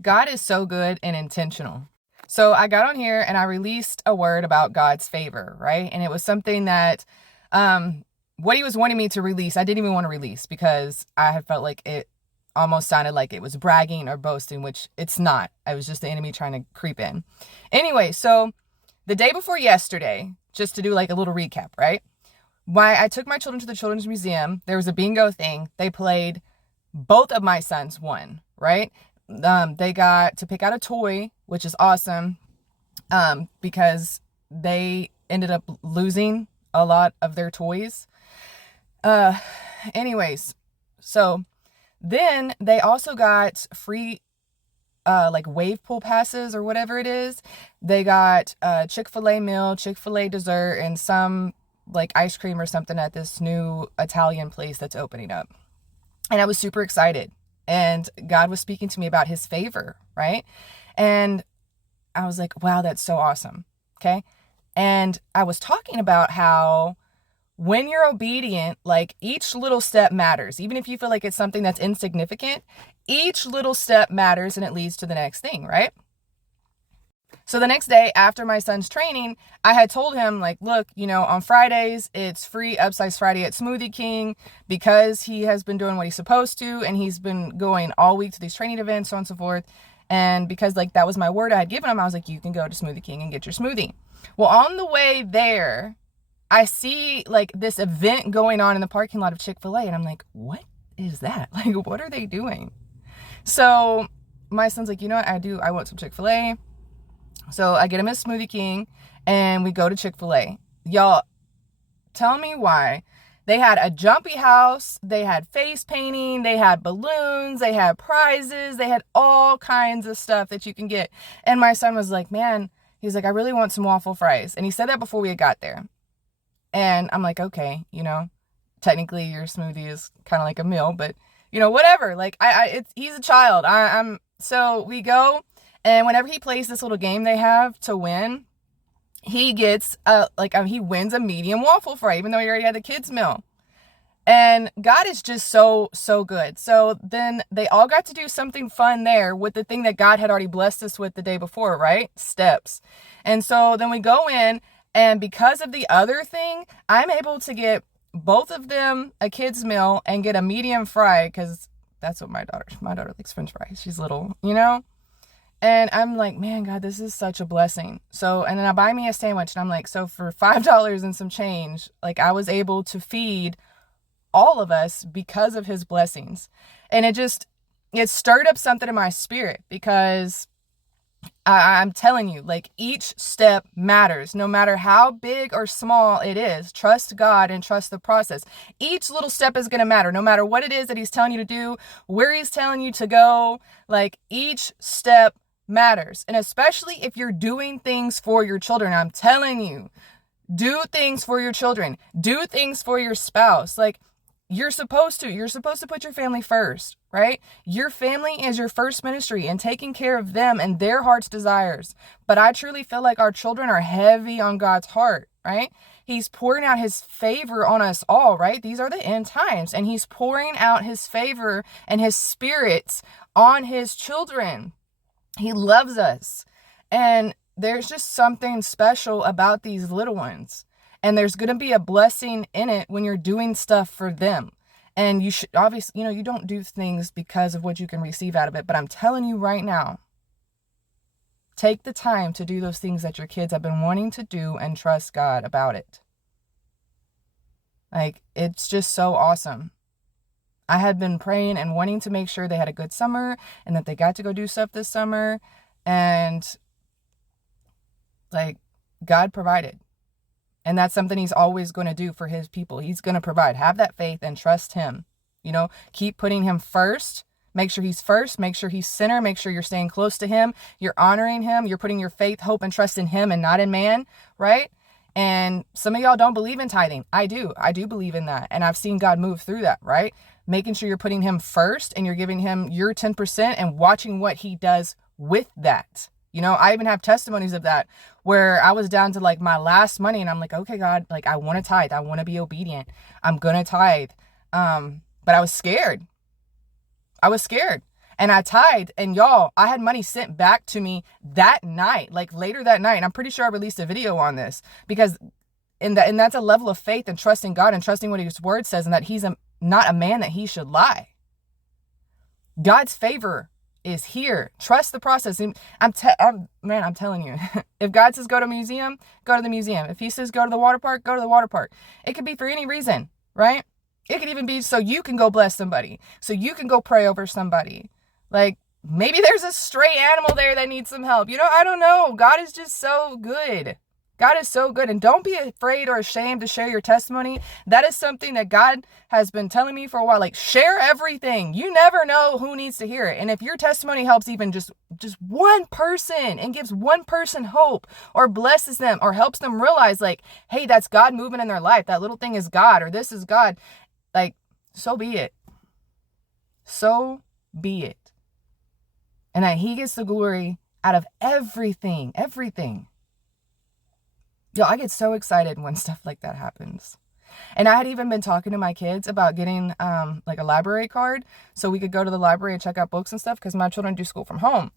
God is so good and intentional. So I got on here and I released a word about God's favor, right? And it was something that what he was wanting me to release, I didn't even want to release because I had felt like it almost sounded like it was bragging or boasting, which it's not. It was just the enemy trying to creep in. Anyway, so the day before yesterday, just to do like a little recap, right? Why I took my children to the Children's Museum, there was a bingo thing. They played, both of my sons won, right? They got to pick out a toy, which is awesome, because they ended up losing a lot of their toys. Anyways, so then they also got free, like wave pool passes or whatever it is. They got Chick-fil-A meal, Chick-fil-A dessert, and some like ice cream or something at this new Italian place that's opening up. And I was super excited. And God was speaking to me about his favor, right? And I was like, wow, that's so awesome. Okay. And I was talking about how when you're obedient, like each little step matters. Even if you feel like it's something that's insignificant, each little step matters and it leads to the next thing, right? So the next day after my son's training, I had told him like, look, on Fridays, it's free Upsize Friday at Smoothie King because he has been doing what he's supposed to. And he's been going all week to these training events, so on and so forth. And because like that was my word I had given him, I was like, you can go to Smoothie King and get your smoothie. Well, on the way there, I see like this event going on in the parking lot of Chick-fil-A. And I'm like, what is that? Like, what are they doing? So my son's like, you know what I want some Chick-fil-A. So I get him a Smoothie King and we go to Chick-fil-A. Y'all, tell me why. They had a jumpy house. They had face painting. They had balloons. They had prizes. They had all kinds of stuff that you can get. And my son was like, man, he's like, I really want some waffle fries. And he said that before we had got there. And I'm like, okay, technically your smoothie is kind of like a meal, but whatever. Like he's a child. So we go. And whenever he plays this little game they have to win, he gets he wins a medium waffle fry, even though he already had the kids' meal. And God is just so, so good. So then they all got to do something fun there with the thing that God had already blessed us with the day before, right? Steps. And so then we go in, and because of the other thing, I'm able to get both of them a kids' meal and get a medium fry, because that's what my daughter likes French fries. She's little, And I'm like, man, God, this is such a blessing. So, and then I buy me a sandwich and I'm like, so for $5 and some change, like I was able to feed all of us because of his blessings. And it stirred up something in my spirit because I'm telling you, like each step matters, no matter how big or small it is. Trust God and trust the process. Each little step is going to matter, no matter what it is that he's telling you to do, where he's telling you to go. Like each step matters. And especially if you're doing things for your children, I'm telling you, do things for your children, do things for your spouse. Like you're supposed to put your family first, right? Your family is your first ministry and taking care of them and their heart's desires. But I truly feel like our children are heavy on God's heart, right? He's pouring out his favor on us all, right? These are the end times, and he's pouring out his favor and his spirits on his children. He loves us. And there's just something special about these little ones. And there's going to be a blessing in it when you're doing stuff for them. And you should obviously, you don't do things because of what you can receive out of it. But I'm telling you right now, take the time to do those things that your kids have been wanting to do and trust God about it. Like, it's just so awesome. I had been praying and wanting to make sure they had a good summer and that they got to go do stuff this summer. And like, God provided. And that's something he's always going to do for his people. He's going to provide. Have that faith and trust him. Keep putting him first. Make sure he's first. Make sure he's center. Make sure you're staying close to him. You're honoring him. You're putting your faith, hope, and trust in him and not in man, right? And some of y'all don't believe in tithing. I do. I do believe in that. And I've seen God move through that, right? Making sure you're putting him first and you're giving him your 10% and watching what he does with that. I even have testimonies of that where I was down to like my last money and I'm like, okay, God, like I want to tithe. I want to be obedient. I'm going to tithe. But I was scared. And I tithed, and y'all, I had money sent back to me that night, like later that night. And I'm pretty sure I released a video on this, because and that's a level of faith and trusting God and trusting what his word says, and that he's not a man that he should lie. God's favor is here. Trust the process. I'm telling you, if God says go to a museum, go to the museum. If he says go to the water park, go to the water park. It could be for any reason, right? It could even be so you can go bless somebody, so you can go pray over somebody. Like, maybe there's a stray animal there that needs some help. I don't know. God is just so good. God is so good. And don't be afraid or ashamed to share your testimony. That is something that God has been telling me for a while. Like, share everything. You never know who needs to hear it. And if your testimony helps even just one person and gives one person hope, or blesses them, or helps them realize, like, hey, that's God moving in their life. That little thing is God, or this is God. Like, so be it. So be it. And that he gets the glory out of everything. Yo, I get so excited when stuff like that happens. And I had even been talking to my kids about getting like a library card, so we could go to the library and check out books and stuff, because my children do school from home.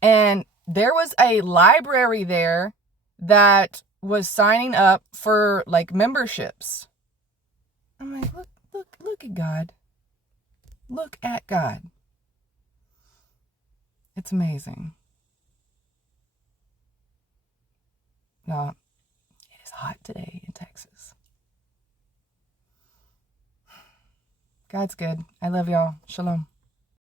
And there was a library there that was signing up for like memberships. I'm like, look at God. Look at God. It's amazing. No. It's hot today in Texas. God's good. I love y'all. Shalom.